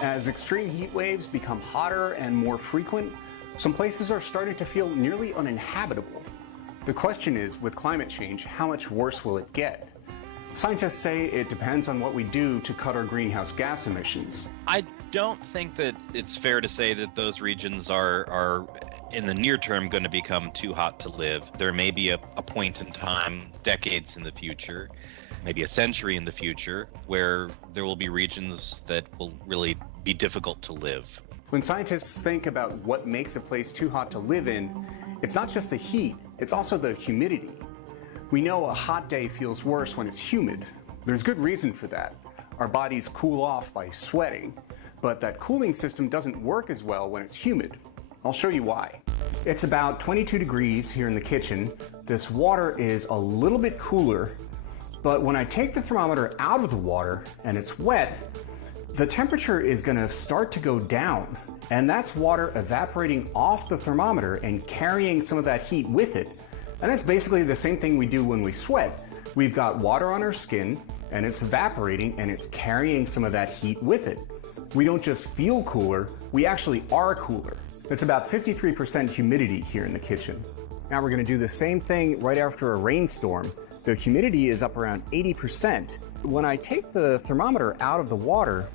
As extreme heat waves become hotter and more frequent, some places are starting to feel nearly uninhabitable. The question is, with climate change, how much worse will it get? Scientists say it depends on what we do to cut our greenhouse gas emissions. I don't think that it's fair to say that those regions are in the near term going to become too hot to live. There may be a point in time, decades in the future, maybe a century in the future, where there will be regions that will really be difficult to live. When scientists think about what makes a place too hot to live in, it's not just the heat, it's also the humidity. We know a hot day feels worse when it's humid. There's good reason for that. Our bodies cool off by sweating, but that cooling system doesn't work as well when it's humid. I'll show you why. It's about 22 degrees here in the kitchen. This water is a little bit cooler, but when I take the thermometer out of the water and it's wet, the temperature is going to start to go down, and that's water evaporating off the thermometer and carrying some of that heat with it. And that's basically the same thing we do when we sweat. We've got water on our skin, and it's evaporating, and it's carrying some of that heat with it. We don't just feel cooler, we actually are cooler. It's about 53% humidity here in the kitchen. Now we're going to do the same thing right after a rainstorm. The humidity is up around 80%. When I take the thermometer out of the water,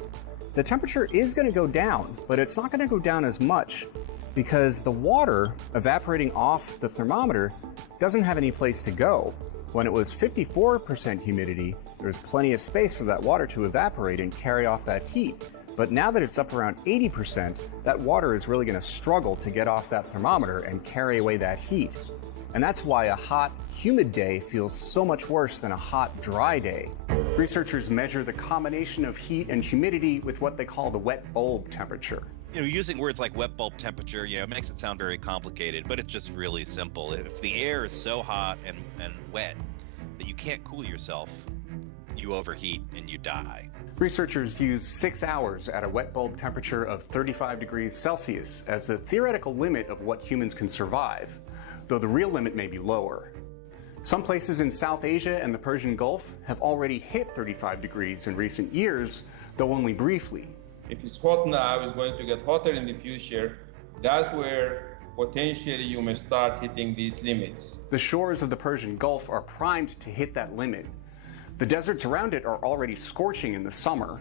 the temperature is going to go down, but it's not going to go down as much because the water evaporating off the thermometer doesn't have any place to go. When it was 54% humidity, there was plenty of space for that water to evaporate and carry off that heat. But now that it's up around 80%, that water is really going to struggle to get off that thermometer and carry away that heat. And that's why a hot, humid day feels so much worse than a hot, dry day. Researchers measure the combination of heat and humidity with what they call the wet bulb temperature. Using words like wet bulb temperature, it makes it sound very complicated, but it's just really simple. If the air is so hot and wet that you can't cool yourself, you overheat and you die. Researchers use 6 hours at a wet bulb temperature of 35 degrees Celsius as the theoretical limit of what humans can survive, though the real limit may be lower. Some places in South Asia and the Persian Gulf have already hit 35 degrees in recent years, though only briefly. If it's hot now, it's going to get hotter in the future. That's where potentially you may start hitting these limits. The shores of the Persian Gulf are primed to hit that limit. The deserts around it are already scorching in the summer,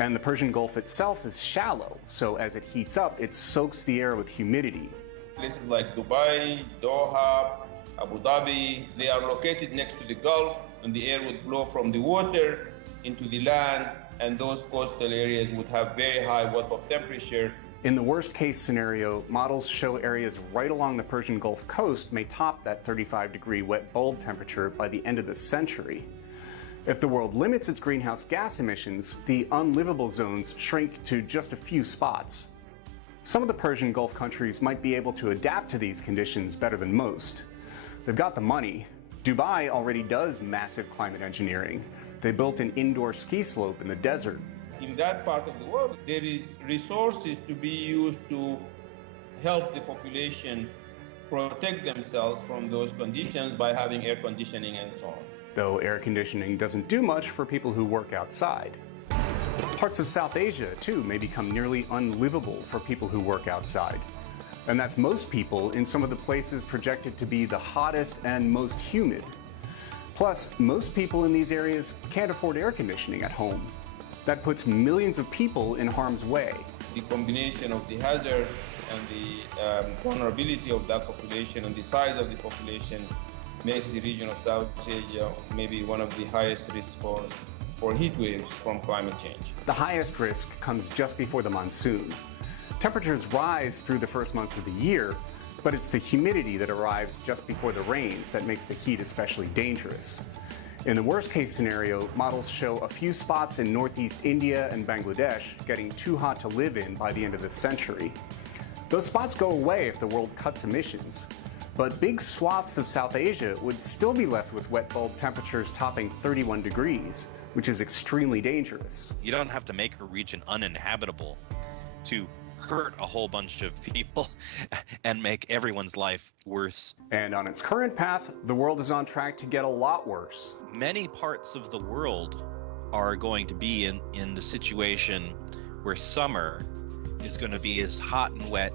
and the Persian Gulf itself is shallow, so as it heats up, it soaks the air with humidity. Places like Dubai, Doha, Abu Dhabi, they are located next to the Gulf, and the air would blow from the water into the land, and those coastal areas would have very high wet bulb temperature. In the worst case scenario, models show areas right along the Persian Gulf coast may top that 35-degree wet bulb temperature by the end of the century. If the world limits its greenhouse gas emissions, the unlivable zones shrink to just a few spots. Some of the Persian Gulf countries might be able to adapt to these conditions better than most. They've got the money. Dubai already does massive climate engineering. They built an indoor ski slope in the desert. In that part of the world, there is resources to be used to help the population protect themselves from those conditions by having air conditioning and so on. Though air conditioning doesn't do much for people who work outside. Parts of South Asia, too, may become nearly unlivable for people who work outside. And that's most people in some of the places projected to be the hottest and most humid. Plus, most people in these areas can't afford air conditioning at home. That puts millions of people in harm's way. The combination of the hazard and the vulnerability of that population and the size of the population makes the region of South Asia maybe one of the highest risks for heat waves from climate change. The highest risk comes just before the monsoon. Temperatures rise through the first months of the year, but it's the humidity that arrives just before the rains that makes the heat especially dangerous. In the worst case scenario, models show a few spots in northeast India and Bangladesh getting too hot to live in by the end of the century. Those spots go away if the world cuts emissions, but big swaths of South Asia would still be left with wet bulb temperatures topping 31 degrees, which is extremely dangerous. You don't have to make a region uninhabitable to hurt a whole bunch of people and make everyone's life worse. And on its current path, the world is on track to get a lot worse. Many parts of the world are going to be in the situation where summer is going to be as hot and wet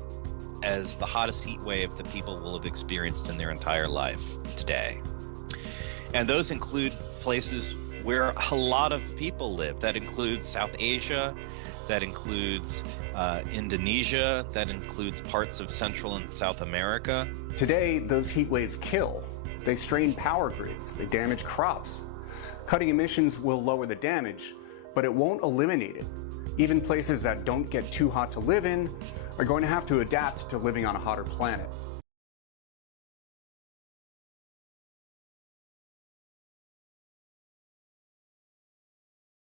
as the hottest heat wave that people will have experienced in their entire life today. And those include places where a lot of people live. That includes South Asia, that includes Indonesia, that includes parts of Central and South America. Today, those heat waves kill. They strain power grids, they damage crops. Cutting emissions will lower the damage, but it won't eliminate it. Even places that don't get too hot to live in are going to have to adapt to living on a hotter planet.